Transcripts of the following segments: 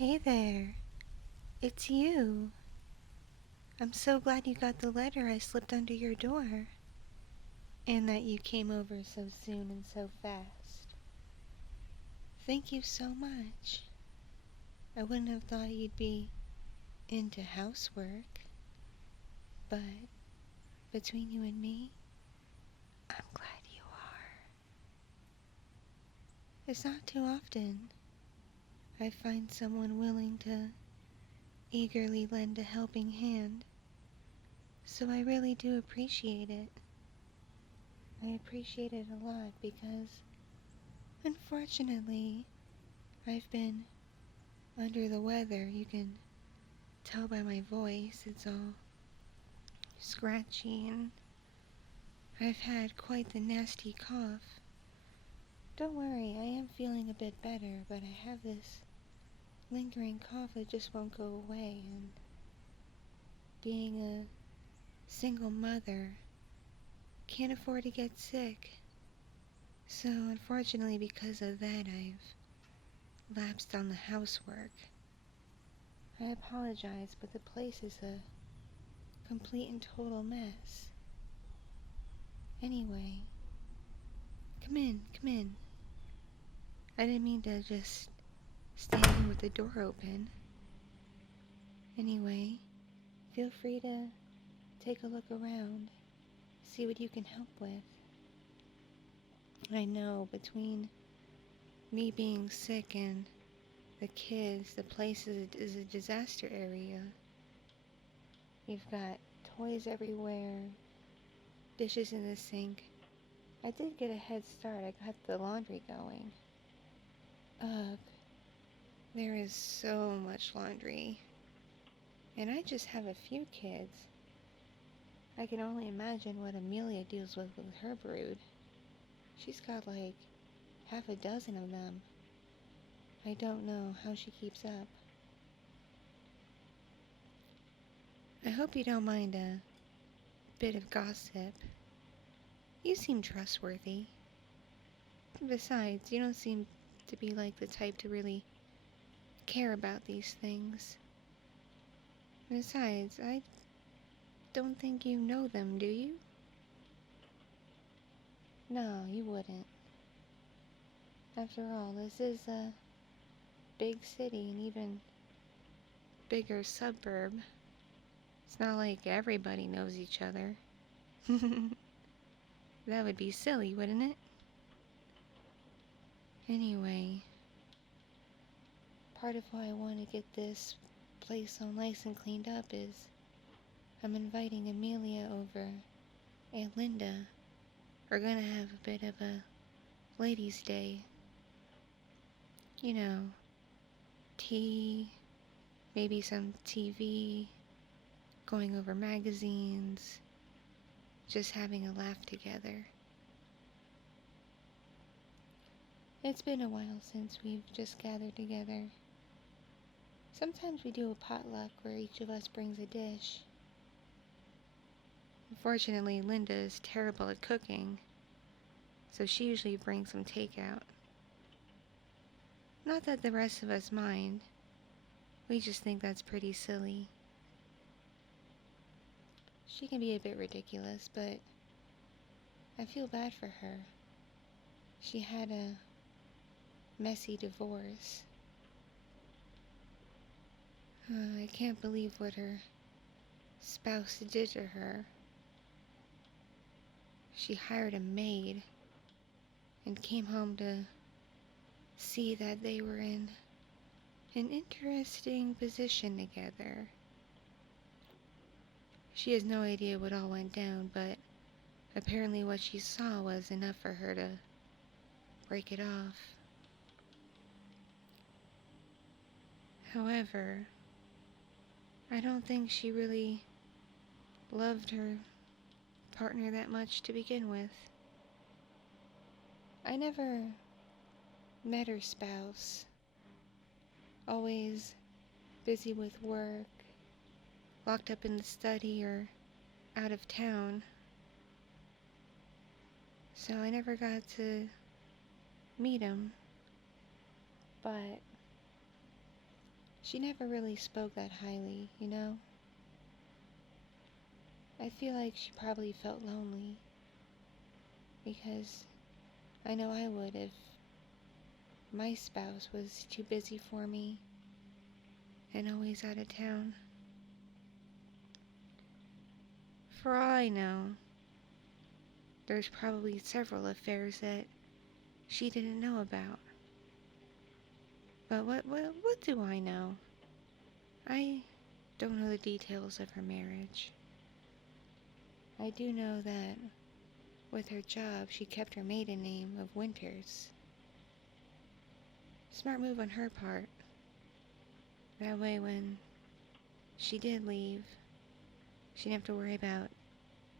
Hey there, it's you. I'm so glad you got the letter I slipped under your door. And that you came over so soon and so fast. Thank you so much. I wouldn't have thought you'd be into housework. But between you and me, I'm glad you are. It's not too often I find someone willing to eagerly lend a helping hand. So I really do appreciate it. I appreciate it a lot because, unfortunately, I've been under the weather. You can tell by my voice, it's all scratchy, and I've had quite the nasty cough. Don't worry, I am feeling a bit better, but I have this lingering cough that just won't go away, and being a single mother, can't afford to get sick. So unfortunately, because of that, I've lapsed on the housework. I apologize, but the place is a complete and total mess. Anyway, come in, come in. I didn't mean to just stand here with the door open. Anyway, feel free to take a look around, see what you can help with. I know, between me being sick and the kids, the place is a disaster area. You've got toys everywhere, dishes in the sink. I did get a head start. I got the laundry going. Ugh, there is so much laundry. And I just have a few kids. I can only imagine what Amelia deals with her brood. She's got like half a dozen of them. I don't know how she keeps up. I hope you don't mind a bit of gossip. You seem trustworthy. Besides, you don't seem to be like the type to really care about these things. Besides, I don't think you know them, do you? No, you wouldn't. After all, this is a big city, and even bigger suburb. It's not like everybody knows each other. That would be silly, wouldn't it? Anyway, part of why I want to get this place so nice and cleaned up is I'm inviting Amelia over. Aunt Linda are gonna have a bit of a ladies' day. You know, tea, maybe some TV, going over magazines, just having a laugh together. It's been a while since we've just gathered together. Sometimes we do a potluck where each of us brings a dish. Unfortunately, Linda is terrible at cooking, so she usually brings some takeout. Not that the rest of us mind. We just think that's pretty silly. She can be a bit ridiculous, but I feel bad for her. She had a messy divorce. I can't believe what her spouse did to her. She hired a maid and came home to see that they were in an interesting position together. She has no idea what all went down, but apparently what she saw was enough for her to break it off. However, I don't think she really loved her partner that much to begin with. I never met her spouse. Always busy with work, locked up in the study or out of town. So I never got to meet him. But she never really spoke that highly, you know? I feel like she probably felt lonely, because I know I would if my spouse was too busy for me and always out of town. For all I know, there's probably several affairs that she didn't know about. But what do I know? I don't know the details of her marriage. I do know that with her job, she kept her maiden name of Winters. Smart move on her part. That way when she did leave, she didn't have to worry about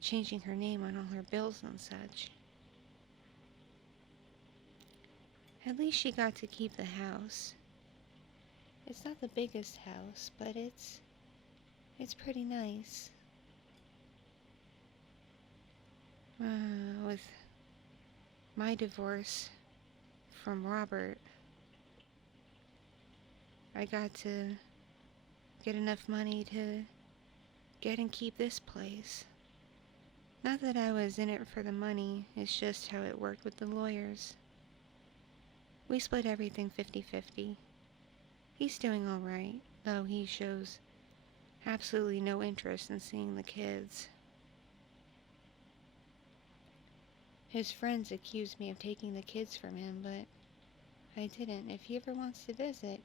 changing her name on all her bills and such. At least she got to keep the house. It's not the biggest house, but it's pretty nice. With my divorce from Robert, I got to get enough money to get and keep this place. Not that I was in it for the money, it's just how it worked with the lawyers. We split everything 50-50. He's doing alright, though he shows absolutely no interest in seeing the kids. His friends accused me of taking the kids from him, but I didn't. If he ever wants to visit,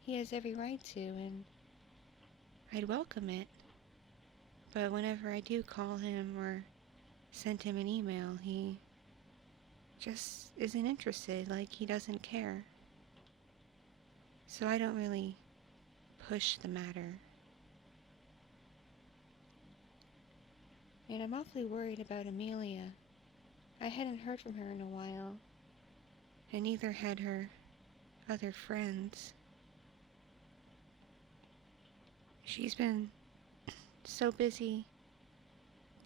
he has every right to, and I'd welcome it. But whenever I do call him or send him an email, he just isn't interested, like he doesn't care. So I don't really push the matter. And I'm awfully worried about Amelia. I hadn't heard from her in a while, and neither had her other friends. She's been so busy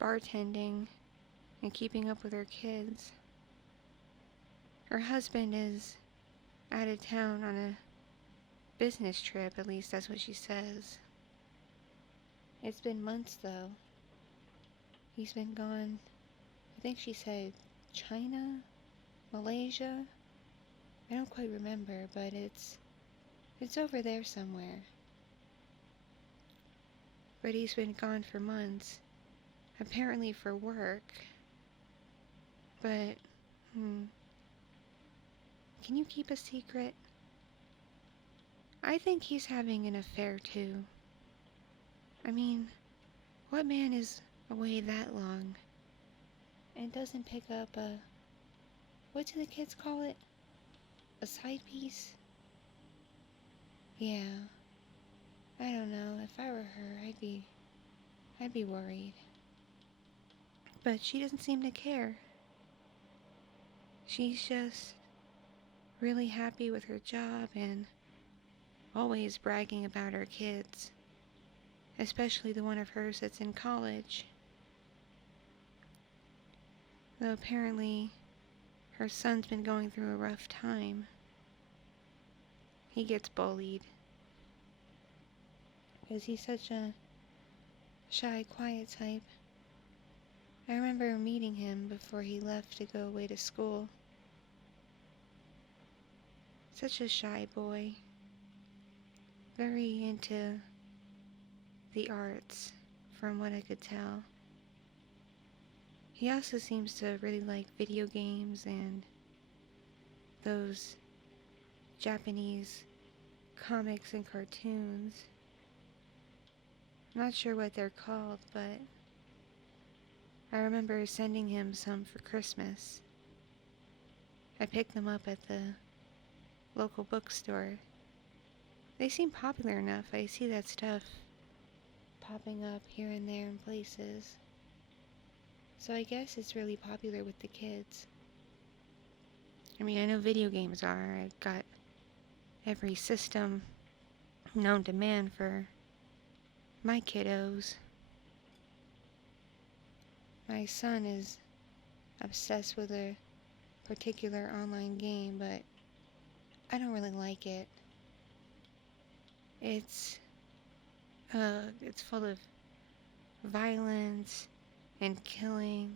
bartending and keeping up with her kids. Her husband is out of town on a business trip, at least that's what she says. It's been months though. He's been gone, I think she said China, Malaysia. I don't quite remember, but it's over there somewhere. But he's been gone for months, apparently for work. But, can you keep a secret? I think he's having an affair too. I mean, what man is away that long and doesn't pick up a, what do the kids call it? A side piece? Yeah. I don't know. If I were her, I'd be worried. But she doesn't seem to care. She's just really happy with her job and always bragging about her kids, especially the one of hers that's in college. Though apparently her son's been going through a rough time. He gets bullied because he's such a shy, quiet type. I remember meeting him before he left to go away to school. Such a shy boy. Very into the arts, from what I could tell. He also seems to really like video games and those Japanese comics and cartoons. I'm not sure what they're called, but I remember sending him some for Christmas. I picked them up at the local bookstore. They seem popular enough. I see that stuff popping up here and there in places. So I guess it's really popular with the kids. I mean, I know video games are. I've got every system known to man for my kiddos. My son is obsessed with a particular online game, but I don't really like it. It's it's full of violence and killing,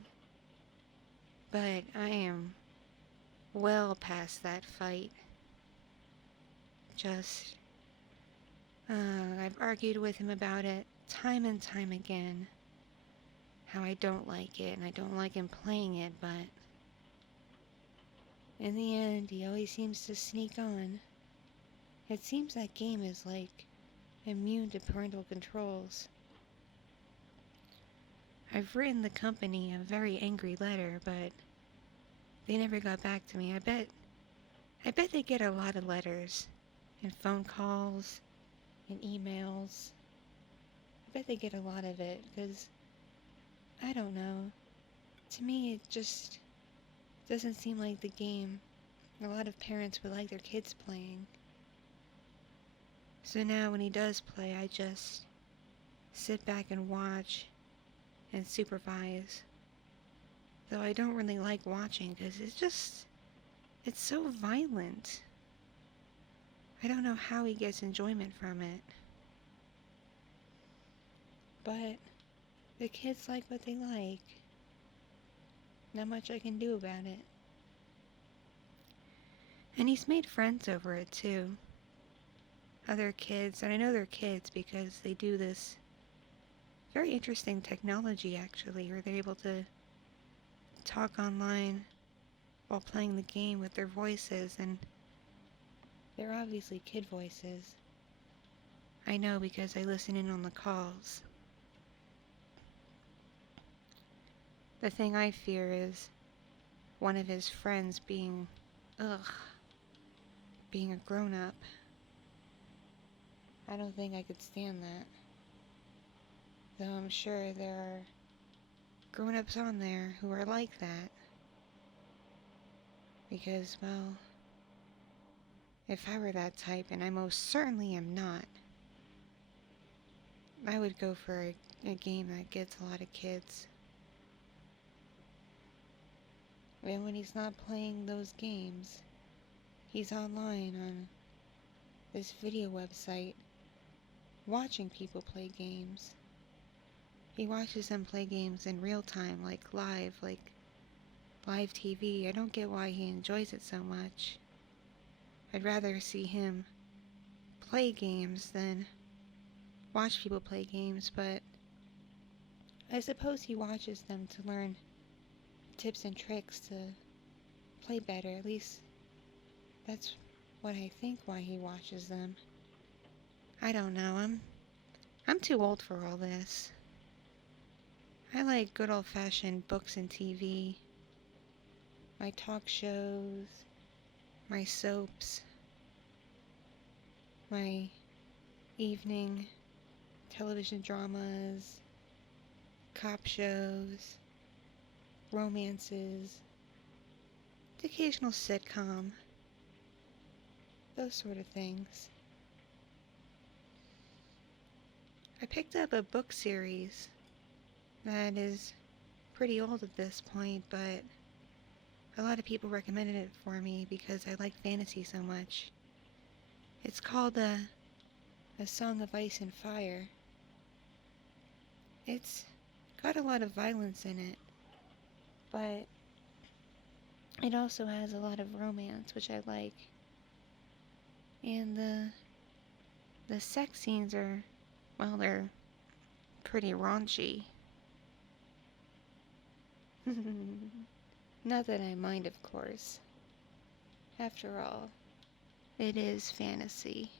but I am well past that fight. Just, I've argued with him about it time and time again, how I don't like it and I don't like him playing it, but in the end, he always seems to sneak on. It seems that game is like immune to parental controls. I've written the company a very angry letter, but they never got back to me. I bet they get a lot of letters and phone calls and emails. I bet they get a lot of it, because, I don't know. To me, it just doesn't seem like the game a lot of parents would like their kids playing. So now when he does play, I just sit back and watch and supervise. Though I don't really like watching because it's so violent. I don't know how he gets enjoyment from it. But the kids like what they like. Not much I can do about it. And he's made friends over it too. Other kids, and I know they're kids because they do this very interesting technology actually, where they're able to talk online while playing the game with their voices, and they're obviously kid voices. I know because I listen in on the calls. The thing I fear is one of his friends being a grown-up. I don't think I could stand that. Though I'm sure there are grown-ups on there who are like that. Because, well, if I were that type, and I most certainly am not, I would go for a game that gets a lot of kids. And when he's not playing those games, he's online on this video website watching people play games. He watches them play games in real time, like live TV. I don't get why he enjoys it so much. I'd rather see him play games than watch people play games, but I suppose he watches them to learn tips and tricks to play better. At least that's what I think why he watches them. I don't know. I'm too old for all this. I like good old-fashioned books and TV, my talk shows, my soaps, my evening television dramas, cop shows, romances, the occasional sitcom, those sort of things. I picked up a book series that is pretty old at this point, but a lot of people recommended it for me because I like fantasy so much. It's called A Song of Ice and Fire. It's got a lot of violence in it, but it also has a lot of romance, which I like. And the sex scenes are, well, they're pretty raunchy. Not that I mind, of course. After all, it is fantasy.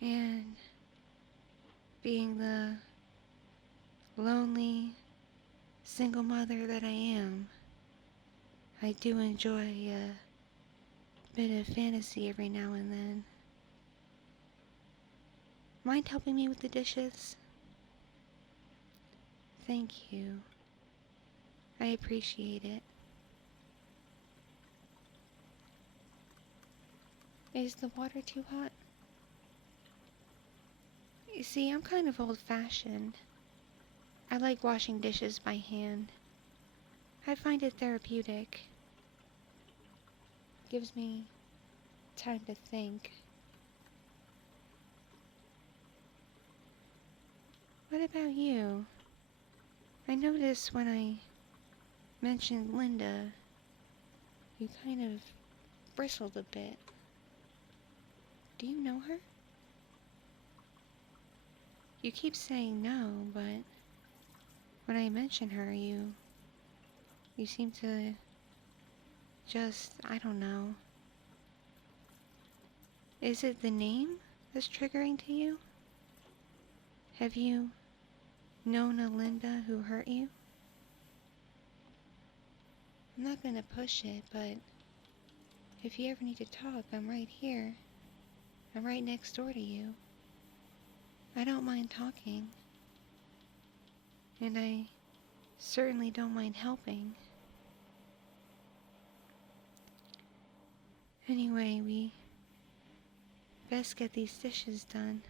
And being the lonely, single mother that I am, I do enjoy a bit of fantasy every now and then. Mind helping me with the dishes? Thank you. I appreciate it. Is the water too hot? You see, I'm kind of old-fashioned. I like washing dishes by hand. I find it therapeutic. Gives me time to think. What about you? I noticed when I mentioned Linda, you kind of bristled a bit. Do you know her? You keep saying no, but when I mention her, you seem to just, I don't know. Is it the name that's triggering to you? Have you known a Linda who hurt you? I'm not gonna push it, but if you ever need to talk, I'm right here. I'm right next door to you. I don't mind talking. And I certainly don't mind helping. Anyway, we best get these dishes done.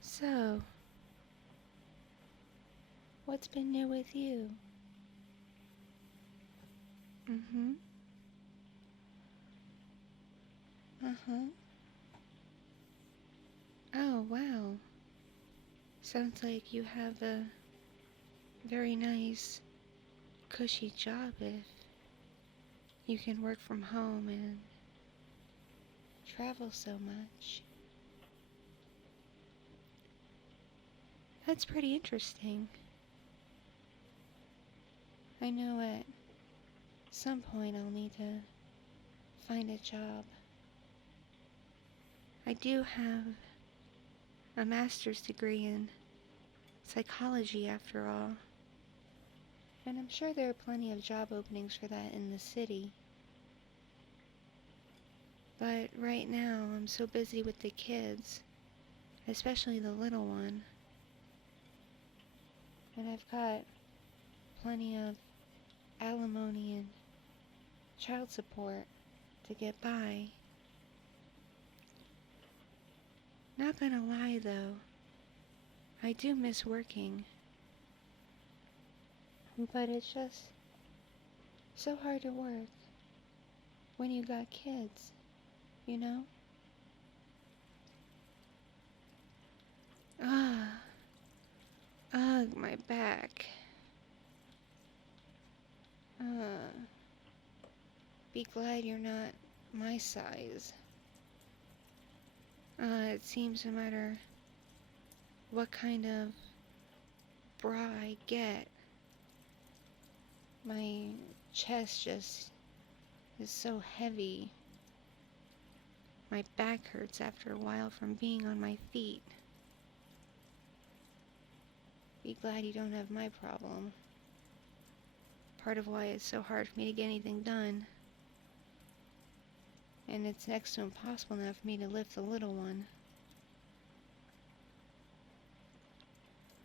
So, what's been new with you? Oh, wow. Sounds like you have a very nice, cushy job if you can work from home and travel so much. That's pretty interesting. I know at some point I'll need to find a job. I do have a master's degree in psychology after all. And I'm sure there are plenty of job openings for that in the city. But right now I'm so busy with the kids, especially the little one. And I've got plenty of alimony and child support to get by. Not gonna lie though, I do miss working. But it's just so hard to work when you got kids, you know? Ugh, my back. Be glad you're not my size. It seems no matter what kind of bra I get, my chest just is so heavy. My back hurts after a while from being on my feet. Be glad you don't have my problem. Part of why it's so hard for me to get anything done. And it's next to impossible now for me to lift the little one.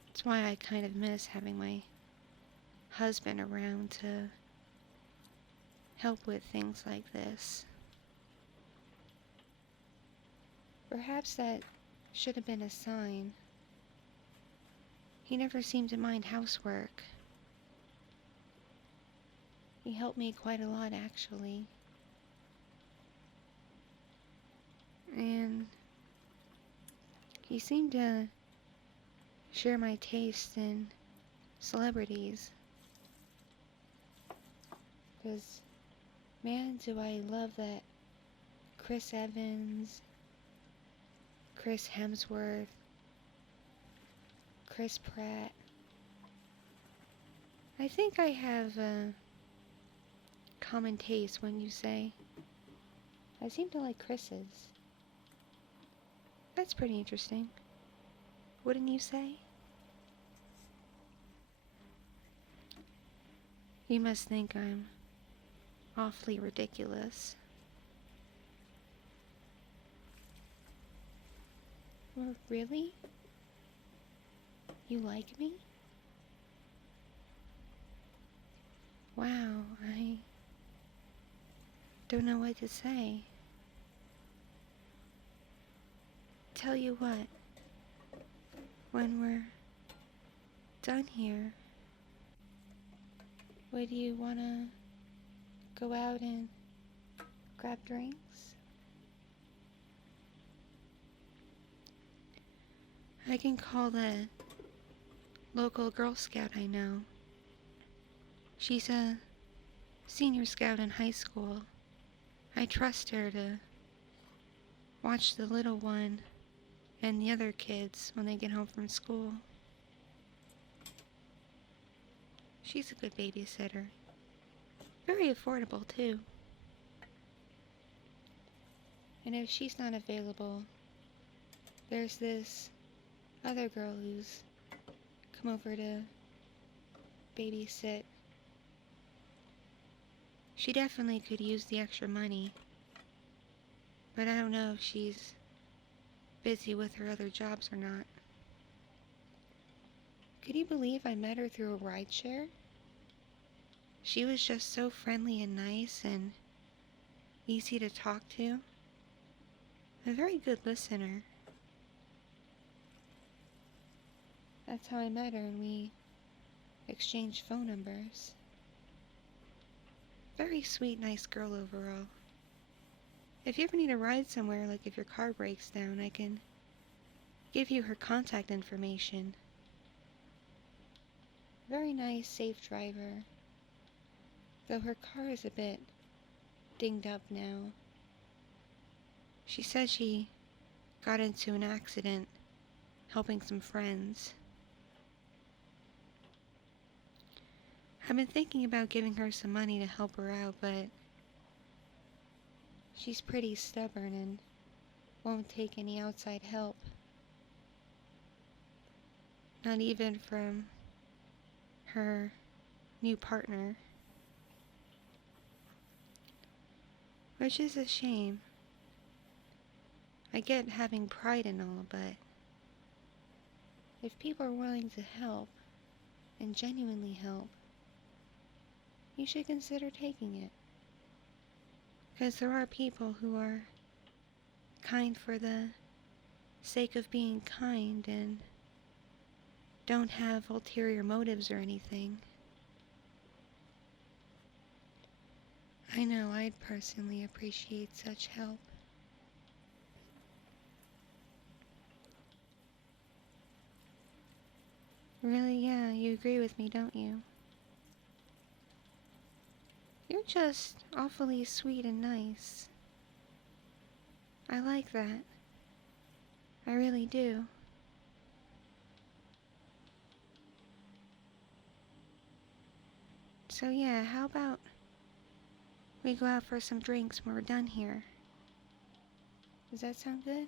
That's why I kind of miss having my husband around to help with things like this. Perhaps that should have been a sign. He never seemed to mind housework. He helped me quite a lot, actually. And he seemed to share my taste in celebrities. 'Cause, man, do I love that Chris Evans, Chris Hemsworth, Chris Pratt. I think I have a common taste, when you say. I seem to like Chris's. That's pretty interesting. Wouldn't you say? You must think I'm awfully ridiculous. Well, really? You like me? Wow, I don't know what to say. tell you what, when we're done here, would you want to go out and grab drinks? I can call the local Girl Scout I know. She's a senior scout in high school. I trust her to watch the little one and the other kids when they get home from school. She's a good babysitter. Very affordable, too. And if she's not available, there's this other girl who's come over to babysit. She definitely could use the extra money, but I don't know if she's busy with her other jobs or not. Could you believe I met her through a rideshare? She was just so friendly and nice and easy to talk to. A very good listener. That's how I met her, and we exchanged phone numbers. Very sweet, nice girl overall. If you ever need a ride somewhere, like if your car breaks down, I can give you her contact information. Very nice, safe driver. Though her car is a bit dinged up now. She said she got into an accident helping some friends. I've been thinking about giving her some money to help her out, but she's pretty stubborn and won't take any outside help. Not even from her new partner. Which is a shame. I get having pride and all, but if people are willing to help, and genuinely help, you should consider taking it. Because there are people who are kind for the sake of being kind and don't have ulterior motives or anything. I know I'd personally appreciate such help. Really, yeah, you agree with me, don't you? You're just awfully sweet and nice. I like that. I really do. So yeah, how about we go out for some drinks when we're done here? Does that sound good?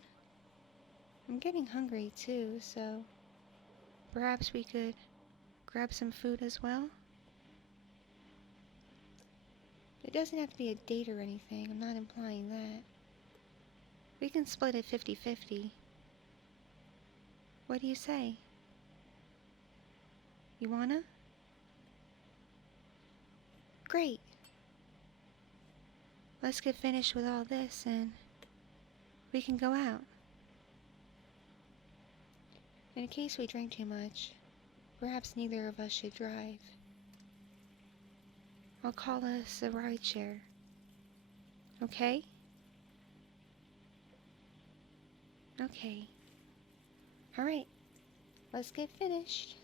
I'm getting hungry too, so perhaps we could grab some food as well? It doesn't have to be a date or anything, I'm not implying that. We can split it 50-50. What do you say? You wanna? Great. Let's get finished with all this and we can go out. In case we drink too much, perhaps neither of us should drive. I'll call us a rideshare. Okay? Okay. Alright, let's get finished.